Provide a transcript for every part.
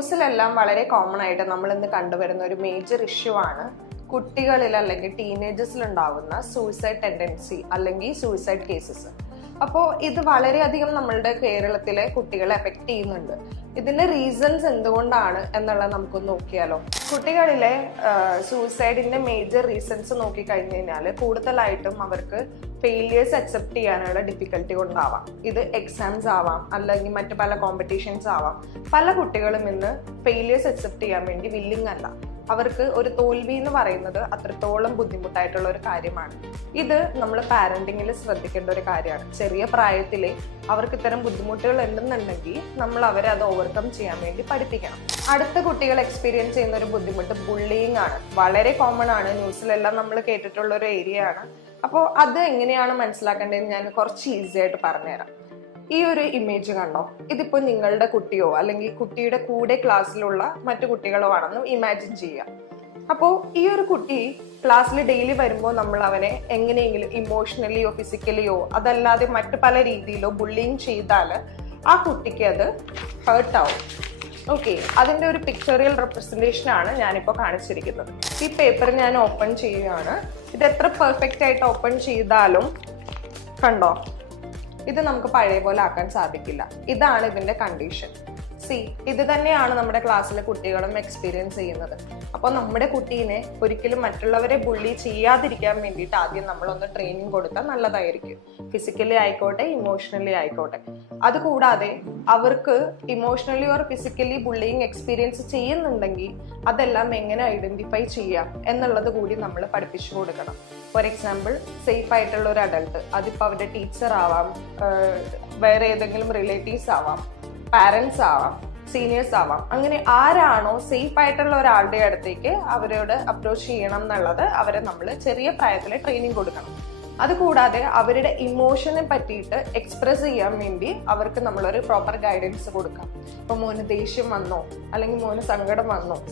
ന്യൂസിലെല്ലാം വളരെ കോമൺ ആയിട്ട് നമ്മൾ ഇന്ന് കണ്ടുവരുന്ന ഒരു മേജർ ഇഷ്യൂ ആണ് കുട്ടികളിൽ അല്ലെങ്കിൽ ടീനേജേഴ്സിൽ ഉണ്ടാവുന്ന സൂയിസൈഡ് ടെൻഡൻസി അല്ലെങ്കിൽ സൂയിസൈഡ് കേസസ്. അപ്പോൾ ഇത് വളരെയധികം നമ്മളുടെ കേരളത്തിലെ കുട്ടികളെ എഫക്ട് ചെയ്യുന്നുണ്ട്. ഇതിന്റെ റീസൺസ് എന്തുകൊണ്ടാണ് എന്നുള്ളത് നമുക്കൊന്ന് നോക്കിയാലോ. കുട്ടികളിലെ സൂയിസൈഡിന്റെ മേജർ റീസൺസ് നോക്കിക്കഴിഞ്ഞു കഴിഞ്ഞാൽ കൂടുതലായിട്ടും അവർക്ക് ഫെയിലിയേഴ്സ് അക്സെപ്റ്റ് ചെയ്യാനുള്ള ഡിഫിക്കൽട്ടി കൊണ്ടാവാം. ഇത് എക്സാംസ് ആവാം, അല്ലെങ്കിൽ മറ്റു പല കോമ്പറ്റീഷൻസ് ആവാം. പല കുട്ടികളും ഇന്ന് ഫെയിലിയേഴ്സ് അക്സെപ്റ്റ് ചെയ്യാൻ വേണ്ടി വില്ലിങ് അല്ല. അവർക്ക് ഒരു തോൽവി എന്ന് പറയുന്നത് അത്രത്തോളം ബുദ്ധിമുട്ടായിട്ടുള്ള ഒരു കാര്യമാണ്. ഇത് നമ്മൾ പാരന്റിങ്ങിൽ ശ്രദ്ധിക്കേണ്ട ഒരു കാര്യമാണ്. ചെറിയ പ്രായത്തിലെ അവർക്ക് ഇത്തരം ബുദ്ധിമുട്ടുകൾ ഉണ്ടെന്നുണ്ടെങ്കിൽ നമ്മൾ അവരെ അത് ഓവർകം ചെയ്യാൻ വേണ്ടി പഠിപ്പിക്കണം. അടുത്ത കുട്ടികൾ എക്സ്പീരിയൻസ് ചെയ്യുന്ന ഒരു ബുദ്ധിമുട്ട് ബുള്ളിയിങ് ആണ്. വളരെ കോമൺ ആണ്, ന്യൂസിലെല്ലാം നമ്മൾ കേട്ടിട്ടുള്ള ഒരു ഏരിയ ആണ്. അപ്പോൾ അത് എങ്ങനെയാണ് മനസ്സിലാക്കേണ്ടതെന്ന് ഞാൻ കുറച്ച് ഈസി ആയിട്ട് പറഞ്ഞുതരാം. ഈ ഒരു ഇമേജ് കണ്ടോ? ഇതിപ്പോ നിങ്ങളുടെ കുട്ടിയോ അല്ലെങ്കിൽ കുട്ടിയുടെ കൂടെ ക്ലാസ്സിലുള്ള മറ്റു കുട്ടികളോ ആണെന്ന് ഇമാജിൻ ചെയ്യുക. അപ്പോൾ ഈ ഒരു കുട്ടി ക്ലാസ്സിൽ ഡെയിലി വരുമ്പോൾ നമ്മൾ അവനെ എങ്ങനെയെങ്കിലും ഇമോഷണലിയോ ഫിസിക്കലിയോ അതല്ലാതെ മറ്റു പല രീതിയിലോ ബുള്ളിങ് ചെയ്താൽ ആ കുട്ടിക്ക് അത് ഹേർട്ട് ആവും. ഓക്കെ, അതിൻ്റെ ഒരു പിക്ചറിയൽ റെപ്രസെൻറ്റേഷൻ ആണ് ഞാനിപ്പോൾ കാണിച്ചിരിക്കുന്നത്. ഈ പേപ്പർ ഞാൻ ഓപ്പൺ ചെയ്യുകയാണ്. ഇത് എത്ര പെർഫെക്റ്റ് ആയിട്ട് ഓപ്പൺ ചെയ്താലും കണ്ടോ, ഇത് നമുക്ക് പഴയ പോലെ ആക്കാൻ സാധിക്കില്ല. ഇതാണ് ഇതിന്റെ കണ്ടീഷൻ. ഇത് തന്നെയാണ് നമ്മുടെ ക്ലാസ്സിലെ കുട്ടികളും എക്സ്പീരിയൻസ് ചെയ്യുന്നത്. അപ്പോൾ നമ്മുടെ കുട്ടീനെ ഒരിക്കലും മറ്റുള്ളവരെ ബുള്ളി ചെയ്യാതിരിക്കാൻ വേണ്ടിയിട്ട് ആദ്യം നമ്മളൊന്ന് ട്രെയിനിങ് കൊടുത്താൽ നല്ലതായിരിക്കും. ഫിസിക്കലി ആയിക്കോട്ടെ, ഇമോഷണലി ആയിക്കോട്ടെ. അതുകൂടാതെ അവർക്ക് emotionally or physically bullying experience ചെയ്യുന്നുണ്ടെങ്കിൽ അതെല്ലാം എങ്ങനെ ഐഡന്റിഫൈ ചെയ്യാം എന്നുള്ളത് കൂടി നമ്മൾ പഠിപ്പിച്ചു കൊടുക്കണം. ഫോർ എക്സാമ്പിൾ, സേഫ് ആയിട്ടുള്ള ഒരു അഡൾട്ട്, അതിപ്പോൾ അവരുടെ ടീച്ചർ ആവാം, വേറെ ഏതെങ്കിലും റിലേറ്റീവ്സ് ആവാം, പാരൻസ് ആവാം, സീനിയേഴ്സ് ആവാം. അങ്ങനെ ആരാണോ സേഫ് ആയിട്ടുള്ള ഒരാളുടെ അടുത്തേക്ക് അവരോട് അപ്രോച്ച് ചെയ്യണം എന്നുള്ളത് അവരെ നമ്മൾ ചെറിയ പ്രായത്തിൽ ട്രെയിനിങ് കൊടുക്കണം. അതുകൂടാതെ അവരുടെ ഇമോഷനെ പറ്റിയിട്ട് എക്സ്പ്രസ് ചെയ്യാൻ വേണ്ടി അവർക്ക് നമ്മളൊരു പ്രോപ്പർ ഗൈഡൻസ് കൊടുക്കാം. ഇപ്പൊ മോന് ദേഷ്യം വന്നോ, അല്ലെങ്കിൽ മോന്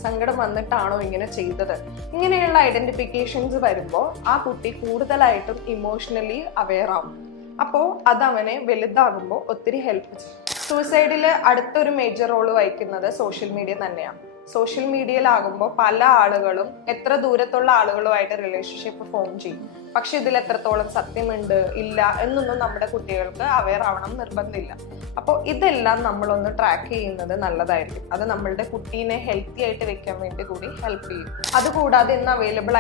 സങ്കടം വന്നിട്ടാണോ ഇങ്ങനെ ചെയ്തത്, ഇങ്ങനെയുള്ള ഐഡന്റിഫിക്കേഷൻസ് വരുമ്പോൾ ആ കുട്ടി കൂടുതലായിട്ടും ഇമോഷണലി അവെയർ ആവും. അപ്പോൾ അതവനെ വലുതാകുമ്പോൾ ഒത്തിരി ഹെൽപ്പ് ചെയ്യും. സൂയിസൈഡിൽ അടുത്തൊരു മേജർ റോള് വഹിക്കുന്നത് സോഷ്യൽ മീഡിയ തന്നെയാണ്. സോഷ്യൽ മീഡിയയിലാകുമ്പോൾ പല ആളുകളും എത്ര ദൂരത്തുള്ള ആളുകളുമായിട്ട് റിലേഷൻഷിപ്പ് ഫോം ചെയ്യും. പക്ഷെ ഇതിൽ എത്രത്തോളം സത്യമുണ്ട് ഇല്ല എന്നൊന്നും നമ്മുടെ കുട്ടികൾക്ക് അവെയർ ആവണം നിർബന്ധമില്ല. അപ്പോൾ ഇതെല്ലാം നമ്മളൊന്ന് ട്രാക്ക് ചെയ്യുന്നത് നല്ലതായിരിക്കും. അത് നമ്മളുടെ കുട്ടീനെ ഹെൽത്തി ആയിട്ട് വെക്കാൻ വേണ്ടി കൂടി ഹെൽപ്പ് ചെയ്യും. അതുകൂടാതെ ഇന്ന് അവൈലബിൾ